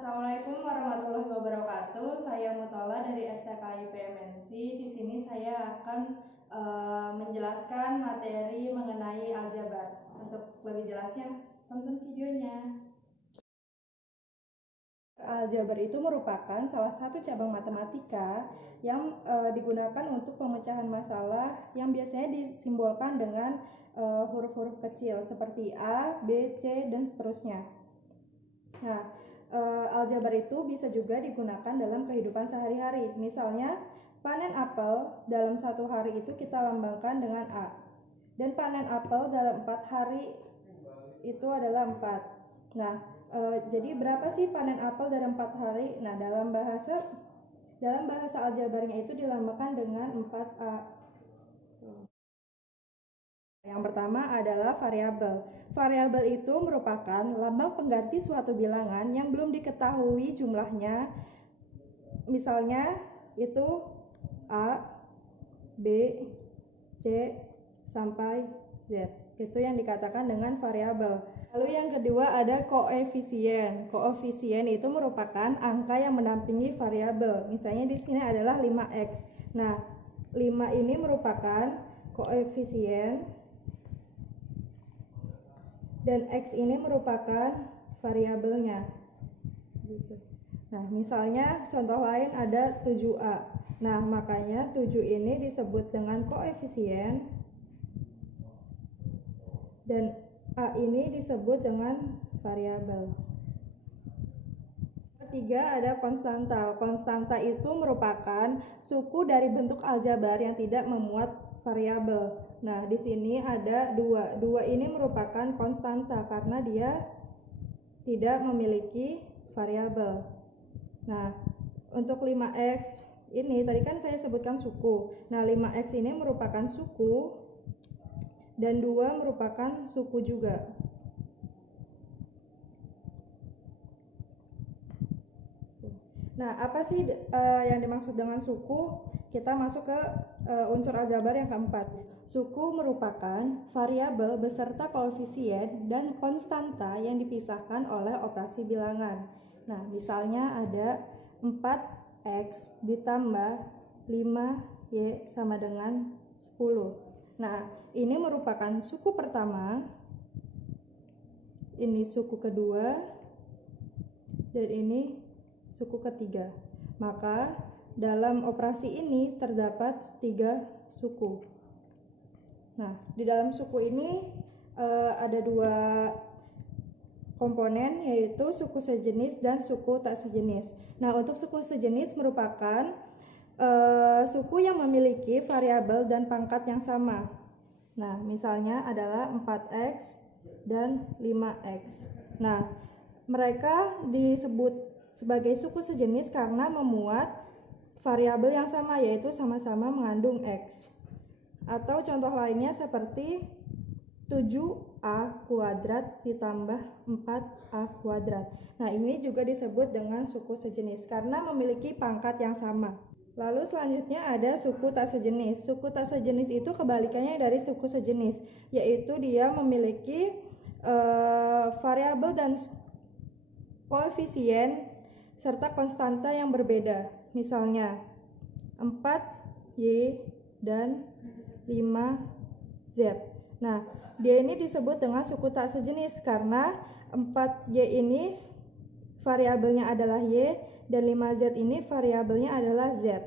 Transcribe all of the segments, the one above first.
Assalamualaikum warahmatullahi wabarakatuh. Saya Mutola dari STKI PMNC. Di sini saya akan menjelaskan materi mengenai aljabar. Untuk lebih jelasnya, tonton videonya. Aljabar itu merupakan salah satu cabang matematika yang digunakan untuk pemecahan masalah yang biasanya disimbolkan dengan huruf-huruf kecil seperti A, B, C, dan seterusnya. Nah, aljabar itu bisa juga digunakan dalam kehidupan sehari-hari. Misalnya, panen apel dalam 1 hari itu kita lambangkan dengan A. Dan panen apel dalam 4 hari itu adalah 4. Nah, jadi berapa sih panen apel dalam 4 hari? Nah, dalam bahasa aljabarnya itu dilambangkan dengan 4A. Yang pertama adalah variabel. Variabel itu merupakan lambang pengganti suatu bilangan yang belum diketahui jumlahnya. Misalnya itu A, B, C, sampai Z. Itu yang dikatakan dengan variabel. Lalu yang kedua ada koefisien. Koefisien itu merupakan angka yang mendampingi variabel. Misalnya di sini adalah 5x. Nah, 5 ini merupakan koefisien dan X ini merupakan variabelnya. Nah, misalnya contoh lain ada 7A. Nah, makanya 7 ini disebut dengan koefisien dan A ini disebut dengan variabel. Ketiga ada konstanta. Konstanta itu merupakan suku dari bentuk aljabar yang tidak memuat variabel. Nah, di sini ada 2. 2 ini merupakan konstanta karena dia tidak memiliki variabel. Nah, untuk 5x ini tadi kan saya sebutkan suku. Nah, 5x ini merupakan suku dan 2 merupakan suku juga. Nah, apa sih yang dimaksud dengan suku? Kita masuk ke unsur aljabar yang keempat. Suku merupakan variabel beserta koefisien dan konstanta yang dipisahkan oleh operasi bilangan. Nah, misalnya ada 4x ditambah 5y sama dengan 10. Nah, ini merupakan suku pertama, ini suku kedua, dan ini suku ketiga. Maka dalam operasi ini terdapat 3 suku. Nah, di dalam suku ini ada 2 komponen, yaitu suku sejenis dan suku tak sejenis. Nah, untuk suku sejenis merupakan suku yang memiliki variabel dan pangkat yang sama. Nah, misalnya adalah 4x dan 5x. Nah, mereka disebut sebagai suku sejenis karena memuat variabel yang sama, yaitu sama-sama mengandung x. Atau contoh lainnya seperti 7a kuadrat ditambah 4a kuadrat. Nah, ini juga disebut dengan suku sejenis karena memiliki pangkat yang sama. Lalu selanjutnya ada suku tak sejenis. Suku tak sejenis itu kebalikannya dari suku sejenis, yaitu dia memiliki variabel dan koefisien serta konstanta yang berbeda. Misalnya 4y dan 5z. Nah, dia ini disebut dengan suku tak sejenis karena 4y ini variabelnya adalah y dan 5z ini variabelnya adalah z.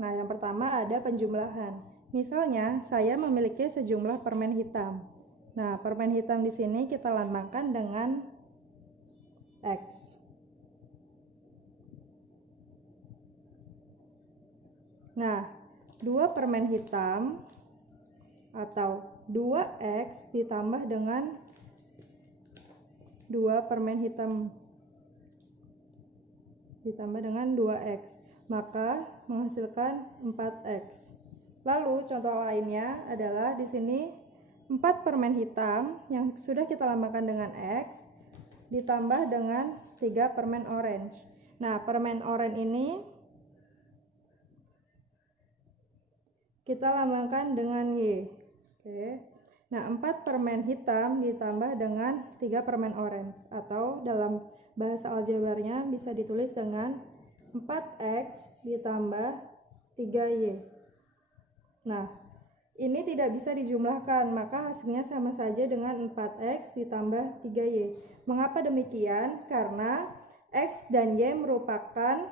Nah, yang pertama ada penjumlahan. Misalnya, saya memiliki sejumlah permen hitam. Nah, permen hitam di sini kita lambangkan dengan X. Nah, 2 permen hitam atau 2X ditambah dengan 2 permen hitam ditambah dengan 2X, maka menghasilkan 4X. Lalu contoh lainnya adalah di sini 4 permen hitam yang sudah kita lambangkan dengan X ditambah dengan 3 permen orange. Nah, permen orange ini kita lambangkan dengan Y. Oke. Nah, 4 permen hitam ditambah dengan 3 permen orange, atau dalam bahasa aljabarnya bisa ditulis dengan 4x ditambah 3y. Nah, ini tidak bisa dijumlahkan, maka hasilnya sama saja dengan 4x ditambah 3y. Mengapa demikian? Karena x dan y merupakan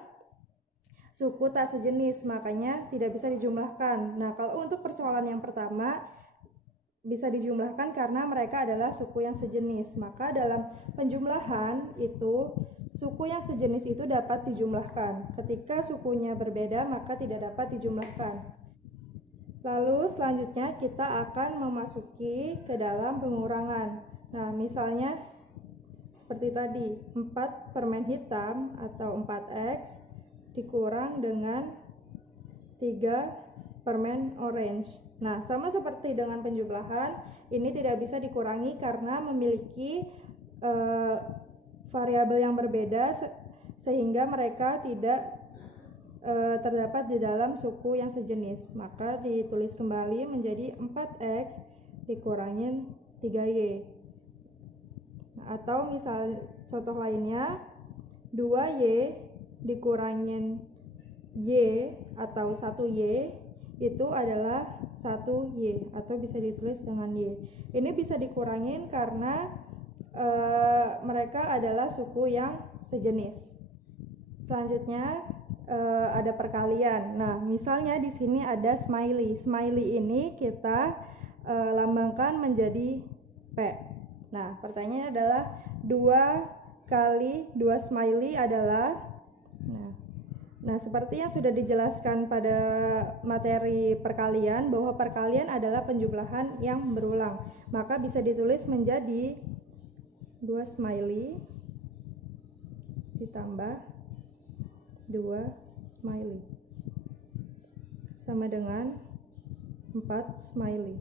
suku tak sejenis, makanya tidak bisa dijumlahkan. Nah, kalau untuk persoalan yang pertama, bisa dijumlahkan karena mereka adalah suku yang sejenis. Maka dalam penjumlahan itu, suku yang sejenis itu dapat dijumlahkan. Ketika sukunya berbeda, maka tidak dapat dijumlahkan. Lalu selanjutnya kita akan memasuki ke dalam pengurangan. Nah, misalnya seperti tadi, 4 permen hitam atau 4x dikurang dengan 3 permen orange. Nah, sama seperti dengan penjumlahan, ini tidak bisa dikurangi karena memiliki variabel yang berbeda sehingga mereka tidak terdapat di dalam suku yang sejenis. Maka ditulis kembali menjadi 4x dikurangin 3y. Atau misal contoh lainnya, 2y dikurangin y atau 1y itu adalah 1y, atau bisa ditulis dengan y. Ini bisa dikurangin karena mereka adalah suku yang sejenis. Selanjutnya ada perkalian. Nah, misalnya di sini ada smiley. Smiley ini kita lambangkan menjadi P. Nah, pertanyaannya adalah 2 kali 2 smiley adalah, Nah, seperti yang sudah dijelaskan pada materi perkalian, bahwa perkalian adalah penjumlahan yang berulang. Maka bisa ditulis menjadi 2 smiley ditambah 2 smiley sama dengan 4 smiley.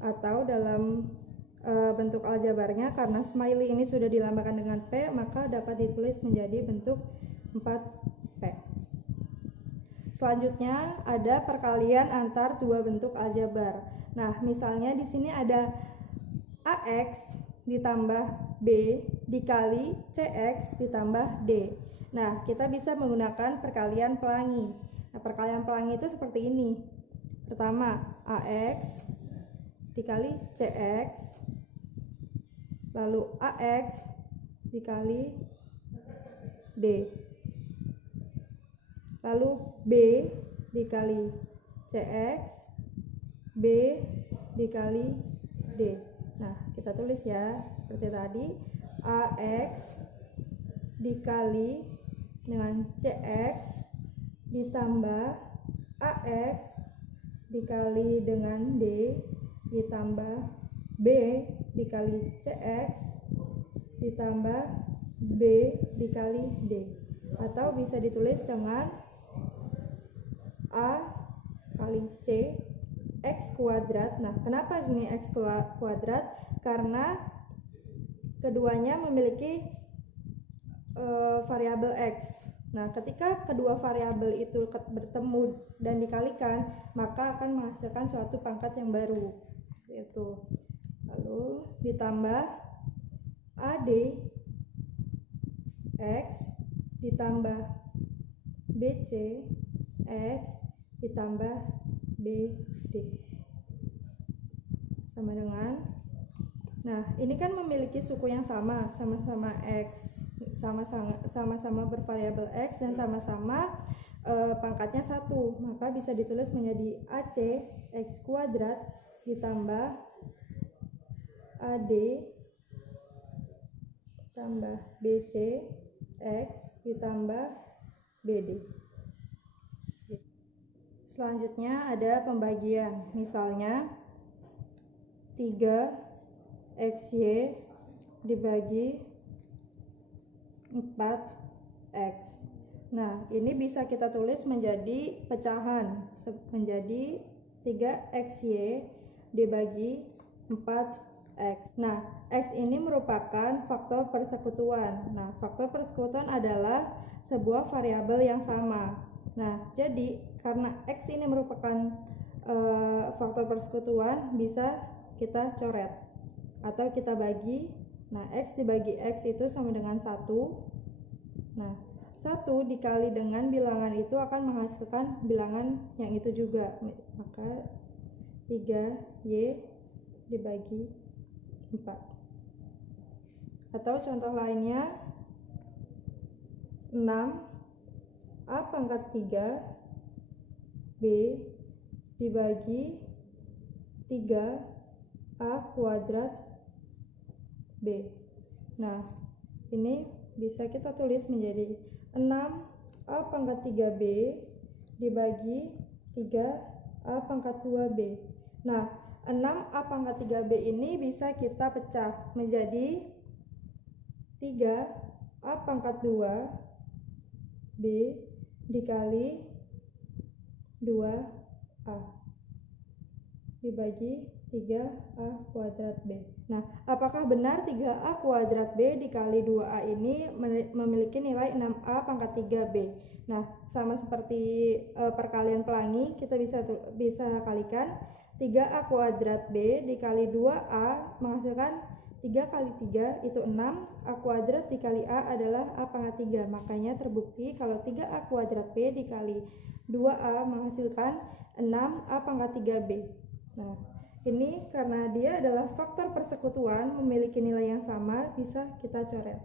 Atau dalam bentuk aljabarnya, karena smiley ini sudah dilambangkan dengan P, maka dapat ditulis menjadi bentuk 4P. Selanjutnya ada perkalian antar dua bentuk aljabar. Nah, misalnya di sini ada AX ditambah B dikali CX ditambah D. Nah, kita bisa menggunakan perkalian pelangi. Nah, perkalian pelangi itu seperti ini. Pertama, AX dikali CX, lalu AX dikali D, lalu B dikali CX, B dikali D. Nah, kita tulis ya seperti tadi, AX dikali dengan CX ditambah AX dikali dengan D ditambah B dikali CX ditambah B dikali D, atau bisa ditulis dengan A kali C X kuadrat. Nah, kenapa ini X kuadrat? Karena keduanya memiliki variabel X. Nah, ketika kedua variabel itu bertemu dan dikalikan, maka akan menghasilkan suatu pangkat yang baru. Itu. Lalu ditambah AD X ditambah BC X ditambah BD sama dengan, nah ini kan memiliki suku yang sama X, sama-sama bervariabel X dan sama-sama pangkatnya 1, maka bisa ditulis menjadi AC X kuadrat ditambah AD tambah BC X ditambah BD. Selanjutnya ada pembagian. Misalnya 3XY dibagi 4X. Nah, ini bisa kita tulis menjadi pecahan, menjadi 3XY dibagi 4X. Nah, X ini merupakan faktor persekutuan. Nah, faktor persekutuan adalah sebuah variabel yang sama. Nah, jadi karena X ini merupakan faktor persekutuan, bisa kita coret atau kita bagi. Nah, X dibagi X itu sama dengan 1. Nah, 1 dikali dengan bilangan itu akan menghasilkan bilangan yang itu juga. Maka 3Y dibagi 4. Atau contoh lainnya, 6A pangkat 3B dibagi 3A kuadrat B. Nah, ini bisa kita tulis menjadi 6A pangkat 3B dibagi 3A pangkat 2B. Nah, 6A pangkat 3B ini bisa kita pecah menjadi 3A pangkat 2B dikali 2A dibagi 3A kuadrat B. Nah, apakah benar 3A kuadrat B dikali 2A ini memiliki nilai 6A pangkat 3B? Nah, sama seperti perkalian pelangi, kita bisa kalikan 3A kuadrat B dikali 2A menghasilkan 3 kali 3 itu 6, A kuadrat dikali A adalah A pangkat 3. Makanya terbukti kalau 3A kuadrat B dikali 2A menghasilkan 6A pangkat 3B. Nah, ini karena dia adalah faktor persekutuan memiliki nilai yang sama, bisa kita coret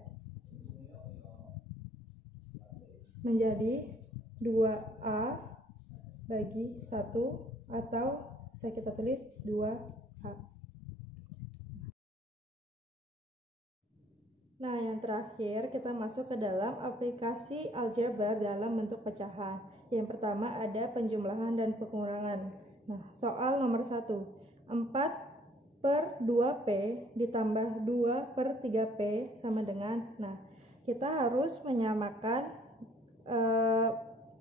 menjadi 2A bagi 1 atau bisa kita tulis 2A. Nah, yang terakhir kita masuk ke dalam aplikasi aljabar dalam bentuk pecahan. Yang pertama ada penjumlahan dan pengurangan. Nah, soal nomor 1. 4/2P ditambah 2/3P sama dengan, nah, kita harus menyamakan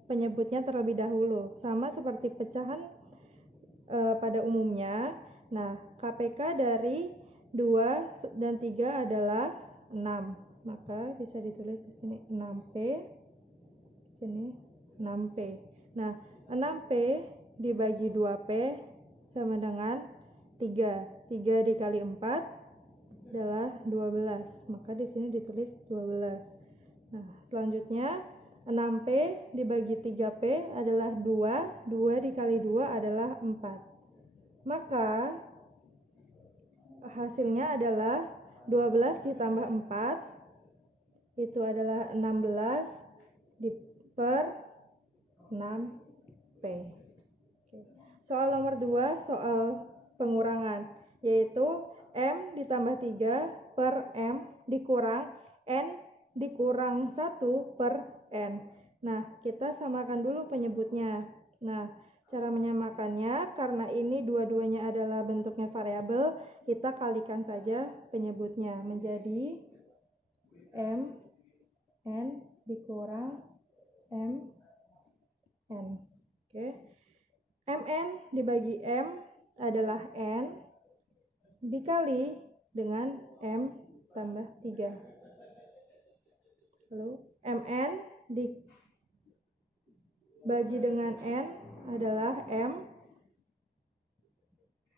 penyebutnya terlebih dahulu. Sama seperti pecahan pada umumnya. Nah, KPK dari 2 dan 3 adalah 6. Maka bisa ditulis di sini 6P, sini 6P. Nah, 6P dibagi 2P sama dengan 3. 3 dikali 4 adalah 12. Maka di sini ditulis 12. Nah, selanjutnya 6P dibagi 3P adalah 2. 2 dikali 2 adalah 4. Maka hasilnya adalah 12 ditambah 4 itu adalah 16 per 6P. Soal nomor 2, soal pengurangan, yaitu M ditambah 3 per M dikurang N dikurang 1 per N. Nah, kita samakan dulu penyebutnya. Nah, cara menyamakannya, karena ini dua-duanya adalah bentuknya variabel, kita kalikan saja penyebutnya menjadi M N dikurang M N. Oke. MN dibagi M adalah N dikali dengan M tambah 3. Lalu MN dibagi dengan N adalah M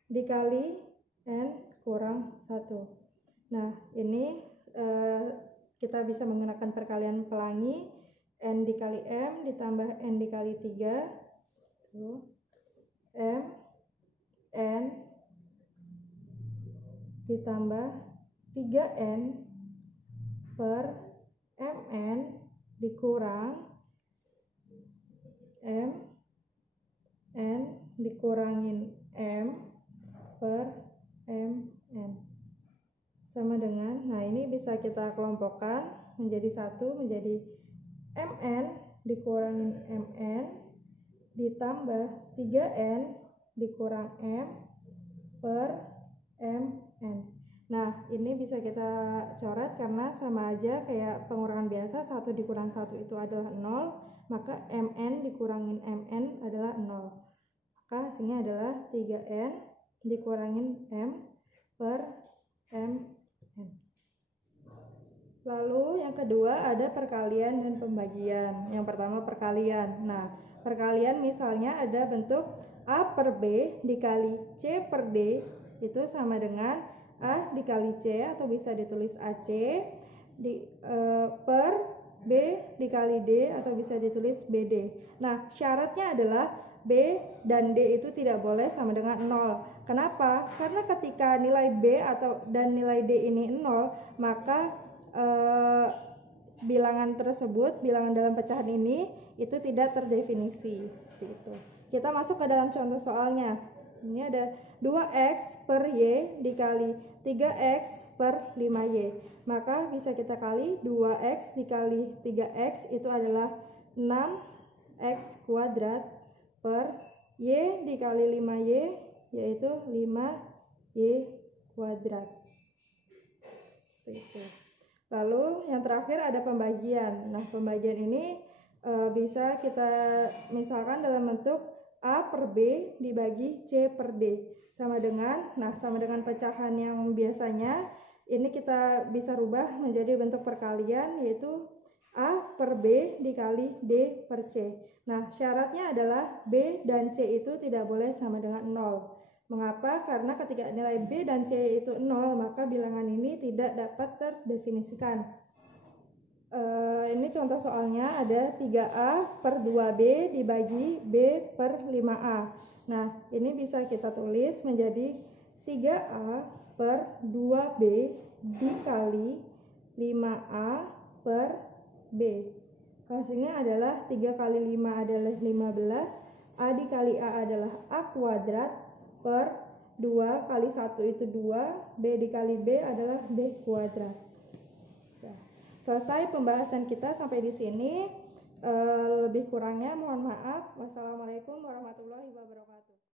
dikali N kurang 1. Nah, ini kita bisa menggunakan perkalian pelangi. N dikali M ditambah N dikali 3. M N ditambah 3N per MN dikurang M N dikurangin M per MN sama dengan, nah ini bisa kita kelompokkan menjadi 1 menjadi MN dikurangin MN ditambah 3N dikurang M per MN. Nah, ini bisa kita coret karena sama aja kayak pengurangan biasa, 1 dikurang 1 itu adalah 0, maka MN dikurangin MN adalah 0. Maka hasilnya adalah 3N dikurangin M per MN. Lalu yang kedua ada perkalian dan pembagian. Yang pertama perkalian. Nah, perkalian misalnya ada bentuk A per B dikali C per D itu sama dengan A dikali C atau bisa ditulis AC per B dikali D atau bisa ditulis BD. Nah, syaratnya adalah B dan D itu tidak boleh sama dengan 0. Kenapa? Karena ketika nilai B dan nilai D ini 0, maka bilangan tersebut, bilangan dalam pecahan ini itu tidak terdefinisi. Seperti itu. Kita masuk ke dalam contoh soalnya. Ini ada 2x per y dikali 3x per 5y. Maka bisa kita kali 2x dikali 3x itu adalah 6x kuadrat per y dikali 5y yaitu 5y kuadrat. Itu. Lalu yang terakhir ada pembagian. Nah, pembagian ini bisa kita misalkan dalam bentuk A per B dibagi C per D sama dengan pecahan yang biasanya ini kita bisa rubah menjadi bentuk perkalian yaitu A per B dikali D per C. Nah, syaratnya adalah B dan C itu tidak boleh sama dengan 0. Mengapa? Karena ketika nilai B dan C itu 0, maka bilangan ini tidak dapat terdefinisikan. Ini contoh soalnya ada 3A per 2B dibagi B per 5A. Nah, ini bisa kita tulis menjadi 3A per 2B dikali 5A per B. Hasilnya adalah 3 kali 5 adalah 15, A dikali A adalah A kuadrat per 2 kali 1 itu 2, B dikali B adalah B kuadrat. Ya. Selesai pembahasan kita sampai di sini. Lebih kurangnya mohon maaf. Wassalamualaikum warahmatullahi wabarakatuh.